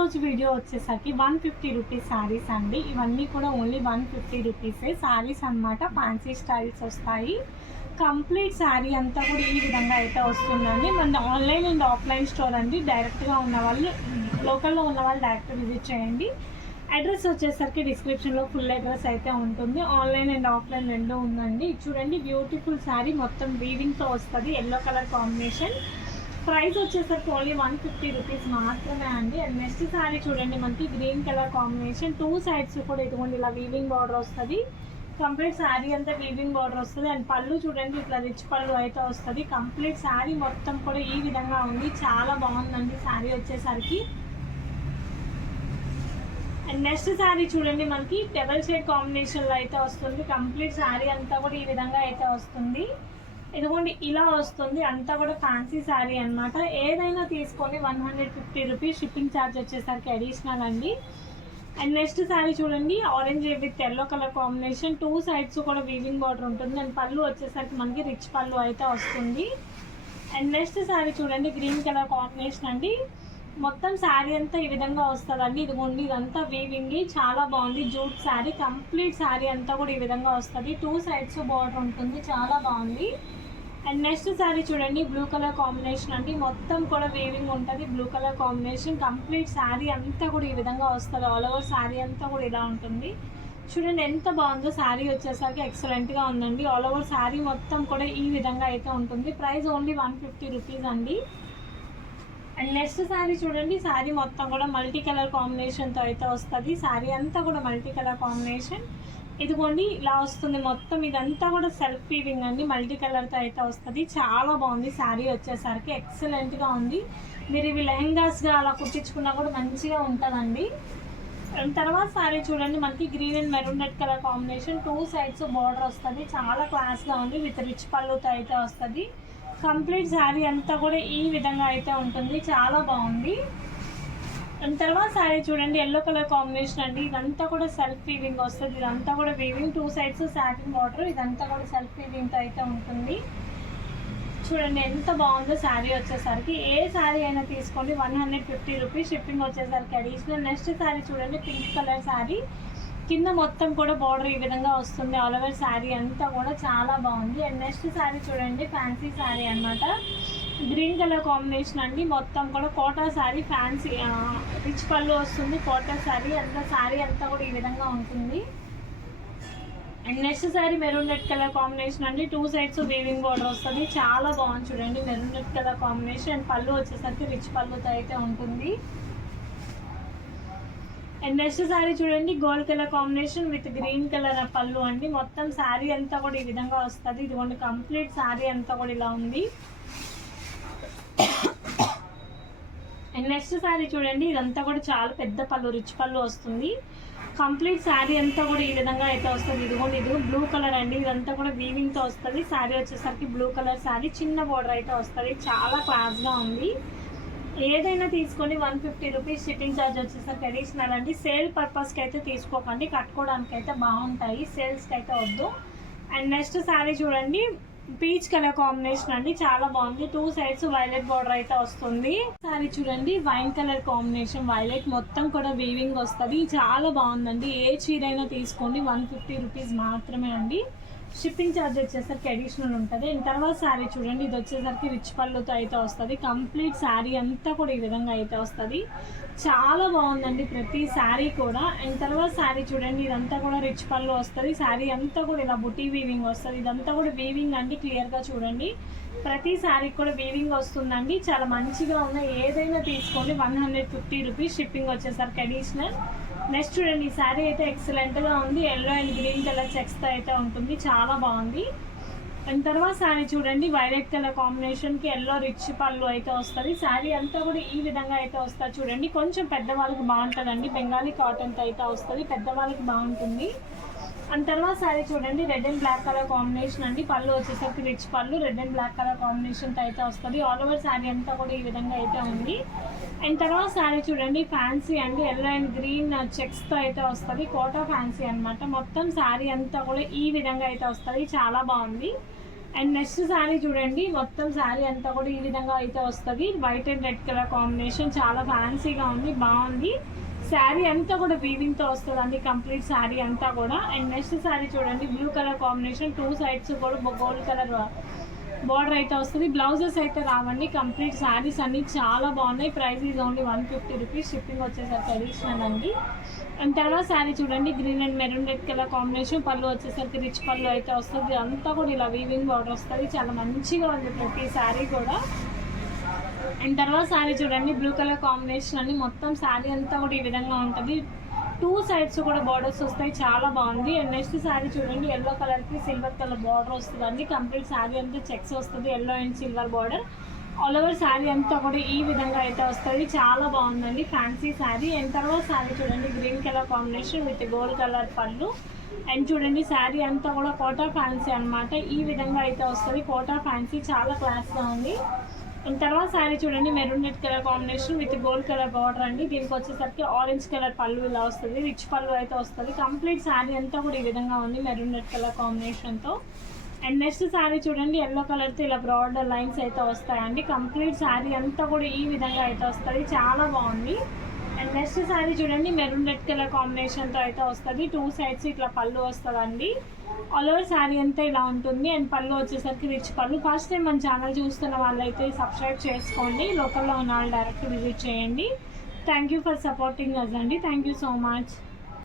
ఈరోజు వీడియో వచ్చేసరికి 150 రూపీస్ శారీస్ అండి. ఇవన్నీ కూడా ఓన్లీ 150 రూపీసే శారీస్ అనమాట. ఫ్యాన్సీ స్టైల్స్ వస్తాయి. కంప్లీట్ శారీ అంతా కూడా ఈ విధంగా అయితే వస్తుందండి. మన ఆన్లైన్ అండ్ ఆఫ్లైన్ స్టోర్ అండి. డైరెక్ట్గా ఉన్న వాళ్ళు, లోకల్లో ఉన్న వాళ్ళు డైరెక్ట్ విజిట్ చేయండి. అడ్రస్ వచ్చేసరికి డిస్క్రిప్షన్లో ఫుల్ అడ్రస్ అయితే ఉంటుంది. ఆన్లైన్ అండ్ ఆఫ్లైన్ రెండూ ఉందండి. చూడండి బ్యూటిఫుల్ శారీ మొత్తం వీవింగ్తో వస్తుంది. Yellow colour combination. ప్రైస్ వచ్చేసరికి ఓన్లీ 150 రూపీస్ మాత్రమే అండి. అండ్ నెక్స్ట్ శారీ చూడండి, మనకి green colour combination. Two sides కూడా ఇటువంటి ఇలా వీవింగ్ బార్డర్ వస్తుంది. కంప్లీట్ శారీ అంతా వీవింగ్ బార్డర్ వస్తుంది. అండ్ పళ్ళు చూడండి, ఇట్లా రిచ్ పళ్ళు అయితే వస్తుంది. కంప్లీట్ శారీ మొత్తం కూడా ఈ విధంగా ఉంది. చాలా బాగుందండి శారీ వచ్చేసరికి. అండ్ నెక్స్ట్ శారీ చూడండి, మనకి డబల్ షేడ్ కాంబినేషన్లో అయితే వస్తుంది. కంప్లీట్ శారీ అంతా కూడా ఈ విధంగా అయితే వస్తుంది. ఇదిగోండి ఇలా వస్తుంది. అంతా కూడా ఫ్యాన్సీ శారీ అనమాట. ఏదైనా తీసుకొని 150 రూపీస్. షిప్పింగ్ ఛార్జ్ వచ్చేసరికి అడిషనల్ అండి. అండ్ నెక్స్ట్ శారీ చూడండి, orange with yellow colour combination. Two sides కూడా వీవింగ్ బార్డర్ ఉంటుంది. అండ్ పళ్ళు వచ్చేసరికి మనకి రిచ్ పళ్ళు అయితే వస్తుంది. అండ్ నెక్స్ట్ శారీ చూడండి, గ్రీన్ కలర్ కాంబినేషన్ అండి. మొత్తం శారీ అంతా ఈ విధంగా వస్తుందండి. ఇదిగోండి ఇదంతా వీవింగ్, చాలా బాగుంది. జూట్ శారీ. కంప్లీట్ శారీ అంతా కూడా ఈ విధంగా వస్తుంది. టూ సైడ్స్ బార్డర్ ఉంటుంది. చాలా బాగుంది. అండ్ నెక్స్ట్ శారీ చూడండి, బ్లూ కలర్ కాంబినేషన్ అండి. మొత్తం కూడా వీవింగ్ ఉంటుంది. Blue colour combination. Complete sari అంతా కూడా ఈ విధంగా వస్తుంది. ఆల్ ఓవర్ శారీ అంతా కూడా ఇలా ఉంటుంది. చూడండి ఎంత బాగుందో. శారీ వచ్చేసరికి ఎక్సలెంట్గా ఉందండి. ఆల్ ఓవర్ శారీ మొత్తం కూడా ఈ విధంగా అయితే ఉంటుంది. ప్రైస్ ఓన్లీ 150 రూపీస్ అండి. అండ్ నెక్స్ట్ శారీ చూడండి, శారీ మొత్తం కూడా మల్టీ కలర్ కాంబినేషన్తో అయితే వస్తుంది. శారీ అంతా కూడా మల్టీ కలర్ కాంబినేషన్. ఇదిగోండి ఇలా వస్తుంది. మొత్తం ఇదంతా కూడా సెల్ఫ్ వీవింగ్ అండి. మల్టీ కలర్తో అయితే వస్తుంది. చాలా బాగుంది శారీ వచ్చేసరికి. ఎక్సలెంట్గా ఉంది. మీరు ఇవి లెహెంగాస్గా అలా కుట్టించుకున్నా కూడా మంచిగా ఉంటుందండి. తర్వాత శారీ చూడండి, మనకి green and maroon red colour combination. Two sides border వస్తుంది. చాలా క్లాస్గా ఉంది. విత్ రిచ్ పళ్ళుతో అయితే వస్తుంది. కంప్లీట్ శారీ అంతా కూడా ఈ విధంగా అయితే ఉంటుంది. చాలా బాగుంది. అండ్ తర్వాత శారీ చూడండి, ఎల్లో కలర్ కాంబినేషన్ అండి. ఇదంతా కూడా సెల్ఫ్ వీవింగ్ వస్తుంది. ఇదంతా కూడా weaving. Two sides satin border. ఇదంతా కూడా సెల్ఫ్ వీవింగ్తో అయితే ఉంటుంది. చూడండి ఎంత బాగుందో శారీ వచ్చేసరికి. ఏ శారీ అయినా తీసుకోండి 150 రూపీస్. షిప్పింగ్ వచ్చేసరికి అడిషనల్. నెక్స్ట్ శారీ చూడండి, పింక్ కలర్ శారీ. కింద మొత్తం కూడా బార్డర్ ఈ విధంగా వస్తుంది. ఆల్ ఓవర్ శారీ అంతా కూడా చాలా బాగుంది. అండ్ నెక్స్ట్ శారీ చూడండి, ఫ్యాన్సీ శారీ అనమాట. గ్రీన్ కలర్ కాంబినేషన్ అండి. మొత్తం కూడా కోటా శారీ. ఫ్యాన్సీ రిచ్ పళ్ళు వస్తుంది. కోటా శారీ అంతా. శారీ అంతా కూడా ఈ విధంగా ఉంటుంది. And next sari maroon red colour combination అండి. టూ సైడ్స్ వీవింగ్ బార్డర్ వస్తుంది. చాలా బాగుంది. చూడండి maroon red colour combination. And పళ్ళు వచ్చేసరికి రిచ్ పళ్ళుతో అయితే ఉంటుంది. అండ్ నెక్స్ట్ శారీ చూడండి, gold colour combination with green colour పళ్ళు అండి. మొత్తం శారీ అంతా కూడా ఈ విధంగా వస్తుంది. ఇదిగోండి కంప్లీట్ శారీ అంతా కూడా ఇలా ఉంది. అండ్ నెక్స్ట్ శారీ చూడండి, ఇదంతా కూడా చాలా పెద్ద పళ్ళు, రిచ్ పళ్ళు వస్తుంది. కంప్లీట్ శారీ అంతా కూడా ఈ విధంగా అయితే వస్తుంది. ఇదిగోండి ఇది బ్లూ కలర్ అండి. ఇదంతా కూడా వీవింగ్తో వస్తుంది. శారీ వచ్చేసరికి బ్లూ కలర్ శారీ. చిన్న బోర్డర్ అయితే వస్తుంది. చాలా క్లాస్గా ఉంది. ఏదైనా తీసుకొని 150 రూపీస్. షిప్పింగ్ ఛార్జ్ వచ్చేసరికి అడిషనల్ అండి. సేల్ పర్పస్కి అయితే తీసుకోకండి. కట్టుకోవడానికి అయితే బాగుంటాయి. సేల్స్కి అయితే వద్దు. అండ్ నెక్స్ట్ శారీ చూడండి, పీచ్ కలర్ కాంబినేషన్ అండి. చాలా బాగుంది. టూ సైడ్స్ వైలెట్ బార్డర్ అయితే వస్తుంది. శారీ చూడండి, వైన్ కలర్ కాంబినేషన్. వైలెట్ మొత్తం కూడా వీవింగ్ వస్తుంది. చాలా బాగుందండి. ఏ చీర అయినా తీసుకోండి 150 రూపీస్ మాత్రమే అండి. షిప్పింగ్ ఛార్జ్ వచ్చేసరికి అడిషనల్ ఉంటుంది. అండ్ తర్వాత శారీ చూడండి, ఇది వచ్చేసరికి రిచ్ పళ్ళుతో అయితే వస్తుంది. కంప్లీట్ శారీ అంతా కూడా ఈ విధంగా అయితే వస్తుంది. చాలా బాగుందండి ప్రతి శారీ కూడా. అండ్ తర్వాత శారీ చూడండి, ఇదంతా కూడా రిచ్ పళ్ళు వస్తుంది. శారీ అంతా కూడా ఇలా బుటీ వీవింగ్ వస్తుంది. ఇదంతా కూడా వీవింగ్ అండి. క్లియర్గా చూడండి, ప్రతి శారీ కూడా వీవింగ్ వస్తుందండి. చాలా మంచిగా ఉన్నాయి. ఏదైనా తీసుకోండి 150 రూపీస్. షిప్పింగ్ వచ్చేసరికి అడిషనల్. నెక్స్ట్ చూడండి, ఈ శారీ అయితే ఎక్సలెంట్గా ఉంది. ఎల్లో అండ్ గ్రీన్ కలర్ చెక్స్తో అయితే ఉంటుంది. చాలా బాగుంది. అండ్ తర్వాత శారీ చూడండి, వైలెట్ కలర్ కాంబినేషన్కి ఎల్లో రిచ్ పళ్ళు అయితే వస్తుంది. శారీ అంతా కూడా ఈ విధంగా అయితే వస్తుంది. చూడండి కొంచెం పెద్దవాళ్ళకి బాగుంటుందండి. బెంగాలీ కాటన్తో అయితే వస్తుంది. పెద్దవాళ్ళకి బాగుంటుంది. అండ్ తర్వాత శారీ చూడండి, red and black colour combination అండి. పళ్ళు వచ్చేసరికి రిచ్ పళ్ళు. రెడ్ అండ్ బ్లాక్ కలర్ కాంబినేషన్తో అయితే వస్తుంది. ఆల్ ఓవర్ శారీ అంతా కూడా ఈ విధంగా అయితే ఉంది. అండ్ తర్వాత శారీ చూడండి, ఫ్యాన్సీ అండి. ఎల్లో అండ్ గ్రీన్ చెక్స్తో అయితే వస్తుంది. కోటా ఫ్యాన్సీ అనమాట. మొత్తం శారీ అంతా కూడా ఈ విధంగా అయితే వస్తుంది. చాలా బాగుంది. అండ్ నెక్స్ట్ శారీ చూడండి, మొత్తం శారీ అంతా కూడా ఈ విధంగా అయితే వస్తుంది. White and red colour combination చాలా ఫ్యాన్సీగా ఉంది, బాగుంది. శారీ అంతా కూడా వీవింగ్తో వస్తుంది అండి, కంప్లీట్ శారీ అంతా కూడా. అండ్ నెక్స్ట్ శారీ చూడండి, బ్లూ కలర్ కాంబినేషన్, 2 సైడ్స్ కూడా గోల్డ్ కలర్ బార్డర్ అయితే వస్తుంది. బ్లౌజెస్ అయితే రావండి, కంప్లీట్ శారీస్ అన్ని చాలా బాగున్నాయి. Price is only 150 rupees, shipping వచ్చేసరికి అడిషనల్ అండి. అండ్ తర్వాత శారీ చూడండి, green and maroon red colour combination, పళ్ళు వచ్చేసరికి రిచ్ పళ్ళు అయితే వస్తుంది. అంతా కూడా ఇలా వీవింగ్ బార్డర్ వస్తుంది, చాలా మంచిగా ఉంది ప్రతి శారీ కూడా. అండ్ తర్వాత శారీ చూడండి, బ్లూ కలర్ కాంబినేషన్ అని మొత్తం శారీ అంతా కూడా ఈ విధంగా ఉంటుంది. 2 సైడ్స్ కూడా బార్డర్స్ వస్తాయి, చాలా బాగుంది. అండ్ నెక్స్ట్ శారీ చూడండి, ఎల్లో కలర్కి సిల్వర్ కలర్ బార్డర్ వస్తుందండి. కంప్లీట్ శారీ అంతా చెక్స్ వస్తుంది, yellow and silver border. All over sari అంతా కూడా ఈ విధంగా అయితే వస్తుంది, చాలా బాగుందండి, ఫ్యాన్సీ శారీ. అండ్ తర్వాత శారీ చూడండి, green colour combination with gold colour పళ్ళు. అండ్ చూడండి శారీ అంతా కూడా కోటా ఫ్యాన్సీ అనమాట, ఈ విధంగా అయితే వస్తుంది. కోటా ఫ్యాన్సీ చాలా క్లాస్గా ఉంది. తర్వాత శారీ చూడండి, maroon red colour combination with gold colour border అండి. దీనికి వచ్చేసరికి ఆరెంజ్ కలర్ పళ్ళు ఇలా వస్తుంది, రిచ్ పళ్ళు అయితే వస్తుంది. కంప్లీట్ శారీ అంతా కూడా ఈ విధంగా ఉంది మెరూన్ రెడ్ కలర్ కాంబినేషన్తో. అండ్ నెక్స్ట్ శారీ చూడండి, ఎల్లో కలర్తో ఇలా బ్రాడ్ లైన్స్ అయితే వస్తాయండి. కంప్లీట్ శారీ అంతా కూడా ఈ విధంగా అయితే వస్తుంది, చాలా బాగుంది. అండ్ నెక్స్ట్ శారీ చూడండి, మెరూన్ రెడ్ కలర్ కాంబినేషన్తో అయితే వస్తుంది. 2 సైడ్స్ ఇట్లా పళ్ళు వస్తుందండి. ఆల్ ఓవర్ శారీ అంతా ఇలా ఉంటుంది. అండ్ పళ్ళు వచ్చేసరికి రిచ్ పళ్ళు. ఫస్ట్ టైం మన ఛానల్ చూస్తున్న వాళ్ళైతే సబ్స్క్రైబ్ చేసుకోండి, లోకల్లో ఉన్న వాళ్ళు డైరెక్ట్ విజిట్ చేయండి. Thank you for supporting us అండి, థ్యాంక్ యూ సో మచ్.